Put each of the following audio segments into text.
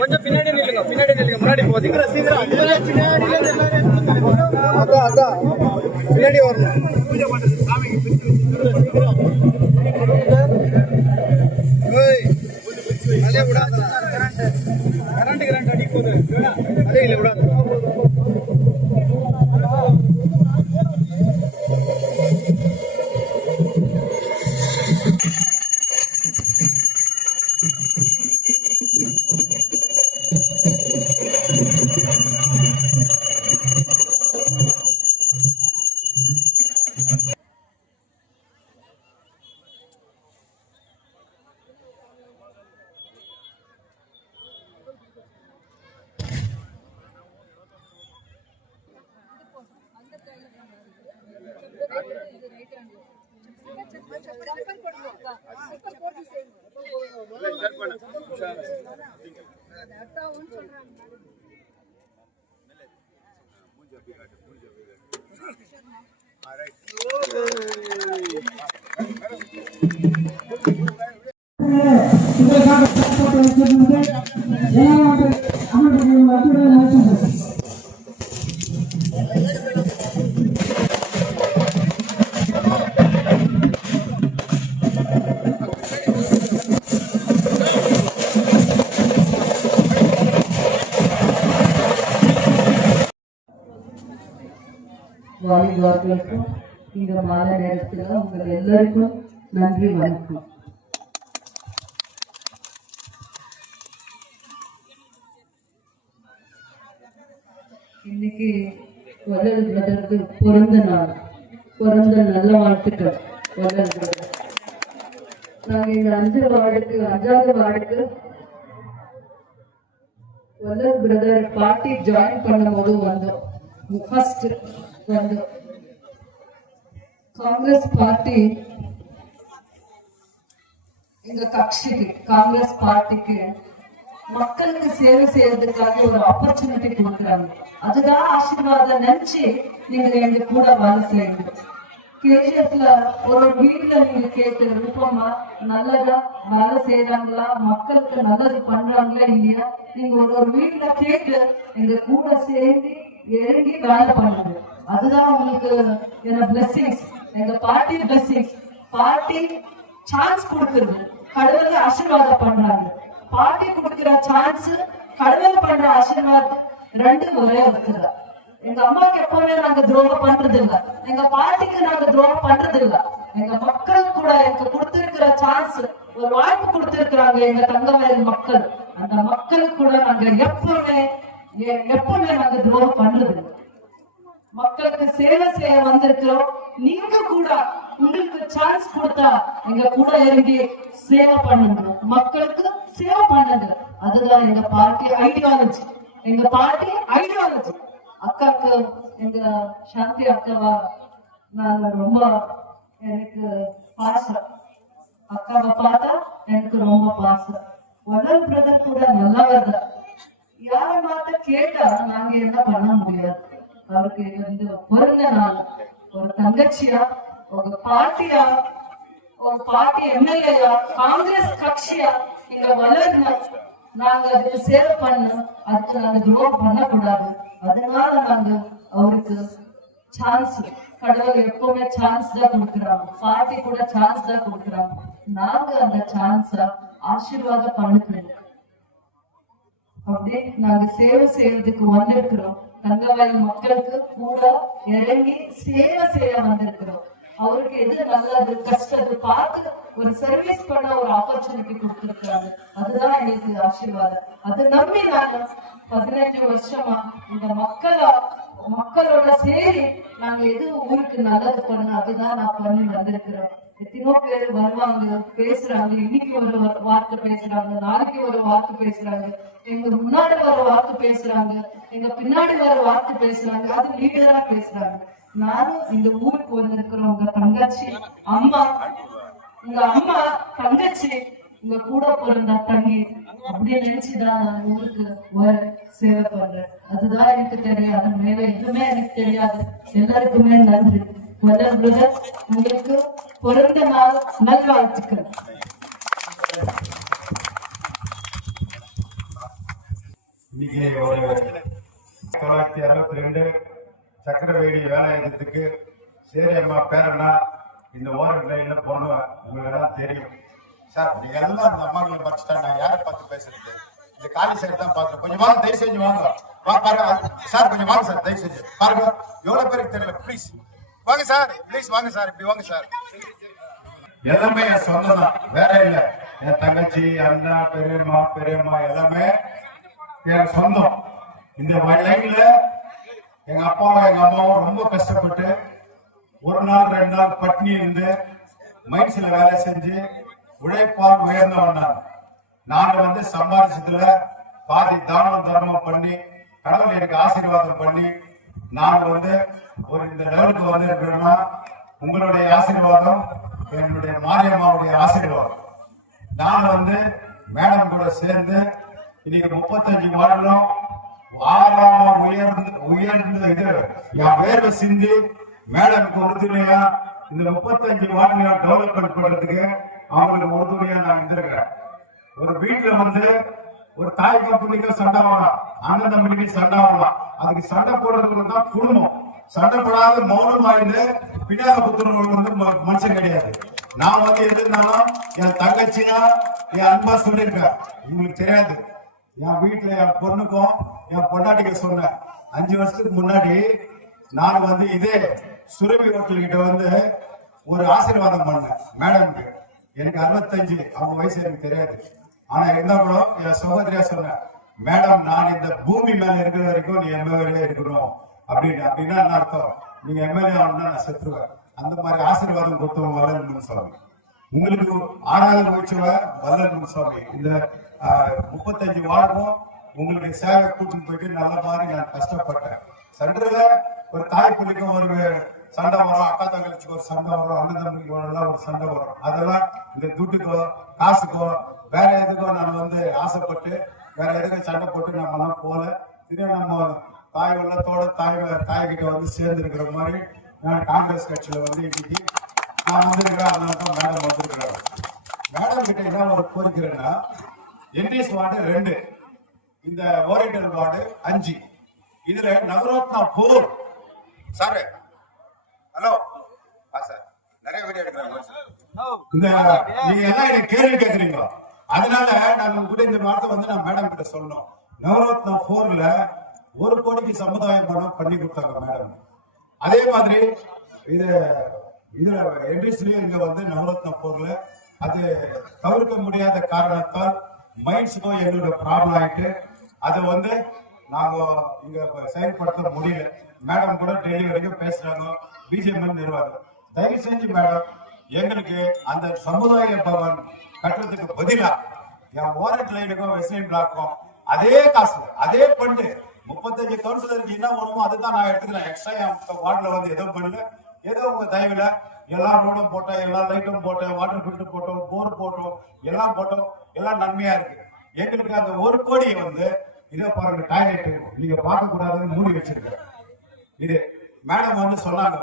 கொஞ்சம் பின்னாடி நில்லுங்க, முன்னாடி போதீங்க பின்னாடி வரணும். கரண்ட் அடி போகுது, அதே இல்லை விடாது. வாலிபார்களுக்கும் இந்த மாலை நேரத்தில் உங்கள் எல்லாருக்கும் நன்றி வணக்கம். இன்னைக்கு வள்ளல் பிரதருக்கு பிறந்த நாள், பிறந்த நல்ல வாழ்த்துக்கள் வள்ளல் பிரதர். நாங்க இந்த 5வது வார்டுக்கு வள்ளல் பிரதர் பார்ட்டி ஜாயின் பண்ணும்போது வந்தோம். ஃபர்ஸ்ட் வந்து காங்கிரஸ் பார்ட்டி எங்க கட்சிக்கு, காங்கிரஸ் பார்ட்டிக்கு மக்களுக்கு சேவை செய்யறதுக்காக ஒரு ஆப்பர்ச்சுனிட்டி கொடுக்குறாங்க. அதுதான் ஆசீர்வாதம் நினைச்சு நீங்க எங்க கூட வேலை செய்யணும். கேஜிஎஃப்ல ஒரு வீட்டுல நீங்க கேட்டு விருப்பமா நல்லதா வேலை செய்யறாங்களா, மக்களுக்கு நல்லது பண்றாங்களா இல்லையா, நீங்க ஒரு வீட்டுல கேட்டு எங்க கூட சேர்ந்து இறங்கி வேலை பண்ணுங்க. அதுதான் உங்களுக்கு என்ன பிளெஸிங்ஸ், எங்க பார்ட்டி பிளெஸிங்ஸ். பார்ட்டி சான்ஸ் கொடுக்குறது, கடவுளை ஆசீர்வாதம் பண்றாங்க. பார்ட்டி கொடுக்கிற சான்ஸ், கடவுள் பண்ற ஆசீர்வாதம், ரெண்டு ஒரே இருக்குது. எங்க அம்மாக்கு எப்பவுமே நாங்க துரோகம் பண்றது இல்ல, எங்க பார்ட்டிக்கு நாங்க துரோகம் பண்றது இல்ல. எங்க மக்கள் கூட எனக்கு கொடுத்திருக்கிற சான்ஸ், ஒரு வாய்ப்பு கொடுத்திருக்கிறாங்க எங்க தங்கவேல் மக்கள். அந்த மக்களுக்கு கூட நாங்க எப்பவுமே நாங்க துரோகம் பண்றது, மக்களுக்கு சேவை செய்ய வந்திருக்கிறோம். நீங்க கூட உங்களுக்கு சான்ஸ் கொடுத்தா எங்க கூட இறங்கி சேவை பண்ணுங்க, மக்களுக்கு சேவை பண்ணுங்க. அதுதான் எங்க பார்ட்டி ஐடியாலஜி, எங்க பார்ட்டி ஐடியாலஜி. அக்காக்கு, எங்க சாந்தி அக்காவா நான் ரொம்ப எனக்கு பாசம், அக்காவை பார்த்தா எனக்கு ரொம்ப பாசம். வள்ளல் பிரதர் கூட நல்லா வருது. யார மாத்த கேட்டா நாங்க என்ன பண்ண முடியாது. அவருக்கு வந்து பிறந்த நாள், ஒரு தங்கச்சியா, ஒரு பார்ட்டியா, ஒரு பார்ட்டி எம்எல்ஏயா, காங்கிரஸ் கட்சியா இங்க வளரணும். நாங்க அதுக்கு சேவை பண்ணணும், அதுக்கு நாங்க துரோகம் பண்ணக்கூடாது. அதனால நாங்க அவருக்கு சான்ஸ், கடவுள் எப்பவுமே சான்ஸ் தான் கொடுக்குறாங்க, பார்ட்டி கூட சான்ஸ் தான் கொடுக்குறாங்க. நாங்க அந்த சான்ஸ ஆசீர்வாதம் பண்ணிக்கிறோம். அப்படியே நாங்க சேவை செய்யறதுக்கு வந்திருக்கிறோம். தங்கவேல் மக்களுக்கு கூட இறங்கி சேவை செய்ய வந்திருக்கிறோம். அவருக்கு எது நல்லது கஷ்டத்தை பார்த்து ஒரு சர்வீஸ் பண்ண ஒரு ஆப்பர்ச்சுனிட்டி கொடுத்திருக்கிறாங்க. அதுதான் எங்களுக்கு ஆசீர்வாதம். அது நம்பி நாங்க 15 வருஷமா இந்த மக்களோட சேரி நாங்க எது ஊருக்கு நல்லது பண்ண, அதுதான் நான் பண்ணி வந்திருக்கிறோம். எத்தனோ பேர் வருவாங்க, பேசுறாங்க, இன்னைக்கு ஒரு வார்த்தை பேசுறாங்க, நாளைக்கு ஒரு வார்த்தை பேசுறாங்க. எங்க முன்னாடி வர வார்த்தை பேசுறாங்க, எங்க பின்னாடி வர வார்த்தை பேசுறாங்க, அது லீடரா பேசுறாங்க. நானும் இந்த ஊருக்கு வந்திருக்கிறோம், உங்க தங்கச்சி அம்மா, உங்க அம்மா தங்கச்சி, உங்க கூட பிறந்த தங்கி அப்படியே நினைச்சுதான் நான் ஊருக்கு வர சேவை பண்றேன். அதுதான் எனக்கு தெரியாது, மேல எதுவுமே எனக்கு தெரியாது. எல்லாருக்குமே நன்றி. மதர் பிரதர், உங்களுக்கு பிறந்த நாள் நல்வாழ்த்துக்கள். இன்னைக்கு ஒரு 1962 சக்கரவேடி வேலாயுதத்துக்கு சேரியம்மா பேரண்ணா இந்த ஓரல் லைன்ல போனோம். உங்களுக்கு எல்லாம் தெரியும் சார். நீங்க எல்லாம் அந்த அம்மாக்களை படிச்சுட்டாங்க. நான் யாரை பார்த்து பேசுறது? இந்த காலி சைடு தான் பாக்குறேன். கொஞ்சம் வாங்க, தயவு செஞ்சு வாங்க. பாருங்க சார், கொஞ்சம் வாங்க சார், தயவு செஞ்சு பாருங்க. எவ்வளவு பேருக்கு தெரியல, ப்ளீஸ் வாங்க சார், ப்ளீஸ் வாங்க சார், இப்படி வாங்க சார். எல்லாமே என் சொந்தம் தான், வேற இல்ல. என் தங்கச்சி, அண்ணா, பெரியம்மா எல்லாமே என் சொந்தம். இந்த லைன்ல எங்க அப்பாவும் எங்க அம்மாவும் ரொம்ப கஷ்டப்பட்டு 1 நாள் 2 நாள் பட்னி இருந்து மைன்ஸ்ல வேலை செஞ்சு உழைப்பால் உயர்ந்தவன் நான் சம்பாதிச்சதுல பாதி தானம் தர்மம் பண்ணி கடவுள் எனக்கு ஆசீர்வாதம் பண்ணி நான் ஒரு இந்த லெவலுக்கு வந்திருக்கிறேன்னா உங்களுடைய ஆசீர்வாதம், என்னுடைய மாரியம்மாவுடைய ஆசீர்வாதம். நான் மேடம் கூட சேர்ந்து இன்னைக்கு 35 வார்டிலும் ஆறாம உயர்ந்த இது என் வேர்வை சிந்தி மேடம்க்கு உறுதுணையா இந்த 35 வார்டுகளை டெவலப்மெண்ட் பண்றதுக்கு அவங்களுக்கு உறுதுணையா நான் இருந்திருக்கிறேன். ஒரு வீட்டுல ஒரு தாய் கம்பெனிக்கு சண்டை வரலாம், அண்ணன் தம்பிக்கு சண்டை வரலாம். அதுக்கு சண்டை போடுறதுக்கு தான் குடும்பம். சண்டை போடாத மௌனம் ஆயிட்டு பின்னால புத்துறவங்க மனுஷன் கிடையாது. நான் எது இருந்தாலும் என் தங்கச்சினா என் அன்பா சொல்லியிருக்கேன். உங்களுக்கு தெரியாது, என் வீட்டுல என் பொண்ணுக்கும் என் பொண்டாட்டிக்கு சொன்னேன். 5 வருஷத்துக்கு முன்னாடி நான் இதே சுரபி ஹோட்டல் கிட்ட ஒரு ஆசீர்வாதம் பண்ணேன் மேடம்க்கு. எனக்கு 65, அவங்க வயசு எனக்கு தெரியாது. ஆனா இருந்தா கூட என் சகோதரியா சொன்னேன், மேடம் நான் இந்த பூமி மேல இருக்கிற வரைக்கும் நீ எம்எல்ஏ இருக்கணும் அப்படின்னு. அப்படின்னா என்ன அர்த்தம்? நீங்க எம்எல்ஏ ஆகணும்னா நான் செத்துருவேன். அந்த மாதிரி ஆசீர்வாதம் கொடுத்தவங்க வல்லன் சுவாமி. உங்களுக்கு 6வது வச்சுவ வல்லன் சுவாமி. இந்த 35 வார்டும் உங்களுக்கு சேவை கூட்டிட்டு போயிட்டு நல்ல மாதிரி நான் கஷ்டப்பட்டேன். சென்ட்ரல ஒரு தாய் பிள்ளைக்கும் ஒரு சண்டை வரும், அக்கா தங்கச்சிக்கு ஒரு சண்டை வரும், அண்ணன் தம்பிக்கு ஒரு சண்டை வரும். அதெல்லாம் இந்த துட்டுக்கோ காசுக்கோ வேற எதுக்கோ நான் ஆசைப்பட்டு வேற எதுக்கும் சண்டை போட்டு நம்ம எல்லாம் போல. இதே நம்ம தாய் உள்ளத்தோட தாய்கிட்ட சேர்ந்து இருக்கிற மாதிரி நான் காங்கிரஸ் கட்சியில இன்னைக்கு நான் வந்திருக்கிறேன். அதனால தான் மேடம் வந்திருக்கிறாங்க. மேடம் கிட்ட என்ன ஒரு கோரிக்கிறேன்னா, என்டிஎஸ் வார்டு 2, இந்த ஓரியண்டல் வார்டு 5, இதுல நவரத்னா 4 சார் ஹலோ சார், நிறைய வீடியோ எடுக்கிறாங்க. இந்த நீங்க எல்லாம் எனக்கு கேள்வி கேட்கறீங்க. அதனால நாங்க கூட இந்த வார்த்தை நான் மேடம் கிட்ட சொன்னோம். நவரத்னா 4ல 1 கோடிக்கு சமுதாய பணம் பண்ணி கொடுத்தாங்க மேடம். அதே மாதிரி இதுல என்ட்ரிஸ்லயும் இங்க நவரத்னா 4ல அது தவிர்க்க முடியாத காரணத்தால் மைண்ட்ஸுக்கும் எங்களுக்கு ப்ராப்ளம் ஆயிட்டு அது நாங்க இங்க செயல்படுத்த முடியல. மேடம் கூட டெல்லி வரைக்கும் பேசுறாங்க, பிஜேபி நிர்வாகம். தயவு செஞ்சு மேடம் எங்களுக்கு அந்த சமுதாய பவன் கட்டுறதுக்கு பதிலா என் ஓரண்ட் லைனுக்கும் வெஸ்ட்லைன் பிளாக்கும் அதே காசு அதே பண்டு 35 கவுன்சிலருக்கு என்ன வேணுமோ அதுதான் நான் எடுத்துக்கிறேன். எக்ஸ்ட்ரா என் வார்டுல எதுவும் பண்ணல. ஏதோ உங்க தயவுல எல்லா ரோடும் போட்டோம், எல்லா லைட்டும் போட்டோம், வாட்டர் ஃபில்டர் போட்டோம், போர் போட்டோம், எல்லாம் போட்டோம், எல்லாம் நன்மையா இருக்கு. எங்களுக்கு அந்த 1 கோடியை இதை பாருங்க, டாய்லெட் நீங்க பார்க்க கூடாதுன்னு மூடி வச்சிருக்க. இது மேடம் சொன்னாங்க,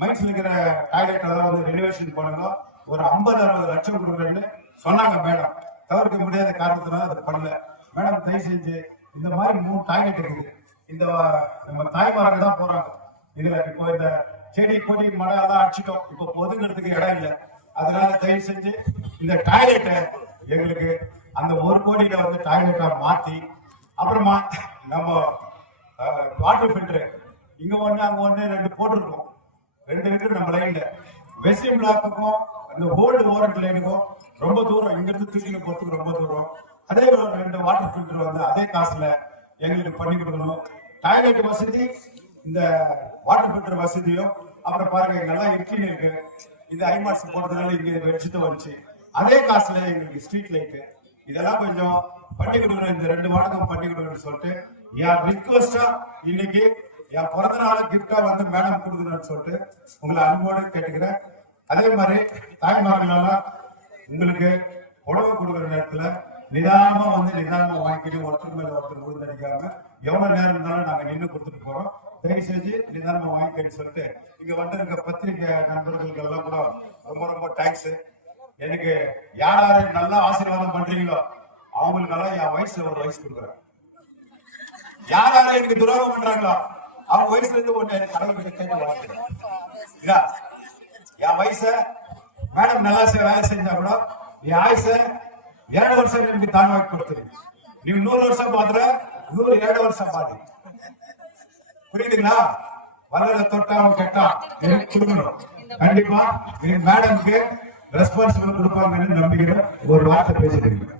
மைன்ஸ்ல இருக்கிற டாய்லெட் எல்லாம் ரெனோவேஷன் பண்ணணும், ஒரு 50-60 லட்சம் கொடுக்குறேன்னு சொன்னாங்க மேடம். தவிர்க்க முடியாத காரணத்தினால அதை பண்ணல. மேடம் தயவு செஞ்சு இந்த மாதிரி 3 டாய்லெட் இருக்குது. இந்த நம்ம தாய்மார்கள் தான் போறாங்க. இதுல இப்போ இந்த செடி கொடி மழை எல்லாம் அடிச்சிட்டோம், இப்போ ஒதுங்கிறதுக்கு இடம் இல்லை. அதனால தயவு செஞ்சு இந்த டாய்லெட்டை எங்களுக்கு அந்த 1 கோடியில டாய்லெட்டா மாத்தி, அப்புறமா நம்ம வாட்டர் ஃபில்டர் இங்க 1 அங்க 1 2 போட்டிருக்கோம். 2 இருக்கு நம்ம லைன்ல. வெஸ்டர்ன் பிளாக்குக்கும் இந்த ஓல்டு ஓரண்ட் லைனுக்கும் ரொம்ப தூரம், இங்க இருந்து தூக்கிட்டு போறதுக்கு ரொம்ப தூரம். அதே 2 வாட்டர் ஃபில்டர் அதே காசுல எங்களுக்கு பண்ணி கொடுக்கணும். டாய்லெட் வசதி, இந்த வாட்டர் ஃபில்டர் வசதியும், அப்புறம் பாருங்க நல்லா இட்லி இருக்கு. இந்த ஐமார்ஸ் போடுறதுனால இங்க வச்சுட்டு வந்துச்சு. அதே காசுல எங்களுக்கு ஸ்ட்ரீட் லைட் இதெல்லாம் கொஞ்சம் பண்ணி கொடுக்கணும், இந்த 2 வார்டுக்கும் பண்ணி கொடுக்கணும்னு சொல்லிட்டு என் ரிக்வஸ்டா இன்னைக்கு என் பிறந்த நாள கிஃப்டா வந்து மேடம் கொடுக்கணும்னு சொல்லிட்டு உங்களை அன்போடு கேட்டுக்கிறேன். அதே மாதிரி தாய்மார்களெல்லாம் உங்களுக்கு உணவு கொடுக்குற நேரத்துல நிதானமா வந்து நிதானமா வாங்கிட்டு ஒருத்தர் மேல ஒருத்தர் விழுந்தடிக்காம எவ்வளவு நேரம் இருந்தாலும் நாங்க நின்று கொடுத்துட்டு போறோம். தயவு செஞ்சு நிதானமா வாங்கிக்கன்னு சொல்லிட்டு இங்க வந்து இருக்க பத்திரிகை நண்பர்களுக்கு எல்லாம் கூட ரொம்ப ரொம்ப தேங்க்ஸ். எனக்கு யார் யாரு நல்லா ஆசீர்வாதம் பண்றீங்களோ அவங்களுக்கெல்லாம் என் வயசுல ஒரு வயசு கொடுக்குறேன். யார் யாரு எனக்கு துரோகம் பண்றாங்களோ அவங்க வயசுல இருந்து ஒண்ணு கடவுள்கிட்ட கேட்டு வாழ்த்துறேன். என் வயச மேடம் நல்லா வேலை செஞ்சா கூட என் ஆயுச 2 வருஷம் எனக்கு தான் வாங்கி கொடுத்துரு. நீ 100 வருஷம் பாத்துற 107 வருஷம் பாரு. புரியுதுங்களா? வளர தொட்டாவும் கெட்டா எனக்கு கொடுக்கணும். கண்டிப்பா மேடம்க்கு ரெஸ்பான்சிபிள் கொடுப்பாங்கன்னு நம்பிக்கிறேன். ஒரு வார்த்தை பேசிட்டு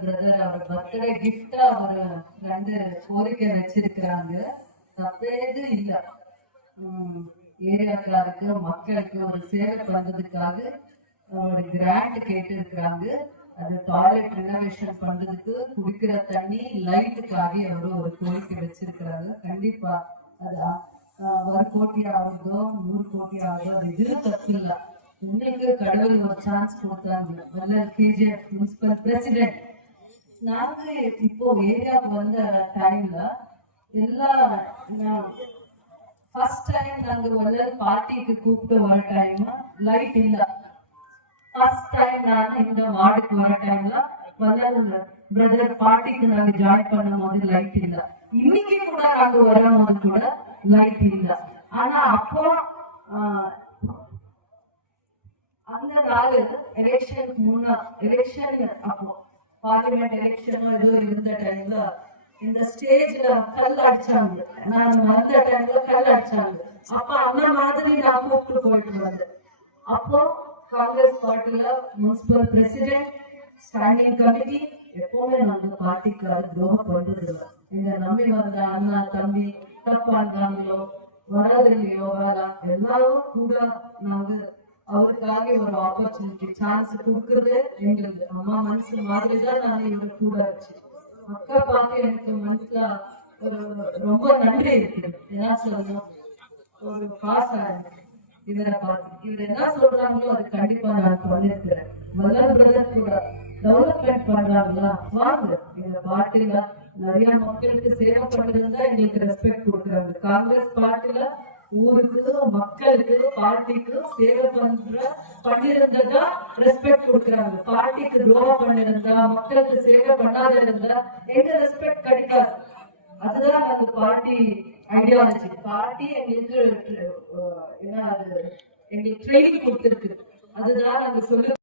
பிரதர் அவர் பர்த்டே கிஃப்டா அவர் 2 கோரிக்கை வச்சிருக்கிறாங்க. தப்பேது இல்ல. ஏரியாக்காருக்கு மக்களுக்கு ஒரு சேவை பண்றதுக்காக ஒரு கிராண்ட் கேட்டு இருக்கிறாங்க. அது டாய்லெட் ரினோவேஷன் பண்றதுக்கு, குடிக்கிற தண்ணி, லைட்டுக்காக அவரு ஒரு கோரிக்கை வச்சிருக்கிறாங்க. கண்டிப்பா அது 1 கோடி ஆகுதோ 100 கோடி ஆகுதோ அது இது தப்பு இல்ல. உங்களுக்கு கடவுள் ஒரு சான்ஸ் கொடுத்தாங்க. கேஜிஎஃப் முனிசிபல் பிரசிடென்ட் நாங்க இப்போ ஏரியாவுக்கு வந்த டைம்ல எல்லாம் ஃபர்ஸ்ட் டைம் நாங்க வள்ளல் பார்ட்டிக்கு கூப்பிட்டு வர டைம் லைட் இல்ல. ஃபர்ஸ்ட் டைம் நான் இந்த வார்டுக்கு வர டைம்ல வள்ளல் பிரதர் பார்ட்டிக்கு நாங்க ஜாயின் பண்ணும் போது லைட் இல்ல. இன்னைக்கு கூட நாங்க வரும்போது கூட லைட் இல்ல. ஆனா அப்போ அந்த நாள் எலெக்ஷனுக்கு முன்னா எலெக்ஷன் அப்போ பார்லிமெண்ட் எலெக்ஷனோ ஏதோ இருந்த டைம்ல இந்த ஸ்டேஜ்ல கல் அடிச்சாங்க. நான் வந்த டைம்ல கல் அடிச்சாங்க. அப்ப அந்த மாதிரி நான் கூப்பிட்டு போயிட்டு வந்தேன். அப்போ காங்கிரஸ் பார்ட்டில முனிசிபல் பிரசிடென்ட் ஸ்டாண்டிங் கமிட்டி எப்பவுமே நாங்க பார்ட்டிக்கு துரோகம் பண்றது இல்லை. இந்த நம்பி வந்த அண்ணா தம்பி தப்பாண்டாங்களோ வரதில்லையோ வேலை எல்லாரும் கூட நாங்க அவருக்காக ஒரு ஆப்பர்ச்சுனிட்டி சான்ஸ் கொடுக்கறது எங்களுக்கு அம்மா மனசு மாதிரிதான் நான் இவரு கூட வச்சு அக்கா பார்த்து எனக்கு மனசுல ஒரு ரொம்ப நன்றி இருக்கு. என்ன சொல்லணும், ஒரு பாஸ் இவரை பார்த்து இவர் என்ன சொல்றாங்களோ அது கண்டிப்பா நான் பண்ணிருக்கிறேன். வல்லல் பிரதர் கூட டெவலப்மெண்ட் பண்றாங்களா வாங்க எங்க பார்ட்டில நிறைய மக்களுக்கு சேவை பண்றதுதான் எங்களுக்கு ரெஸ்பெக்ட் கொடுக்குறாங்க. காங்கிரஸ் பார்ட்டில ஊருக்கு மக்களுக்கு பார்ட்டிக்கு சேவை பண்ணிருந்ததா ரெஸ்பெக்ட் கொடுக்குறாங்க. பார்ட்டிக்கு துரோகம் பண்ணிருந்தா மக்களுக்கு சேவை பண்ணாத இருந்தா எங்க ரெஸ்பெக்ட் கிடைக்காது. அதுதான் அந்த பார்ட்டி ஐடியாலஜி. பார்ட்டி எங்களுக்கு என்ன எங்களுக்கு ட்ரைனிங் கொடுத்திருக்கு. அதுதான் நாங்க சொல்லு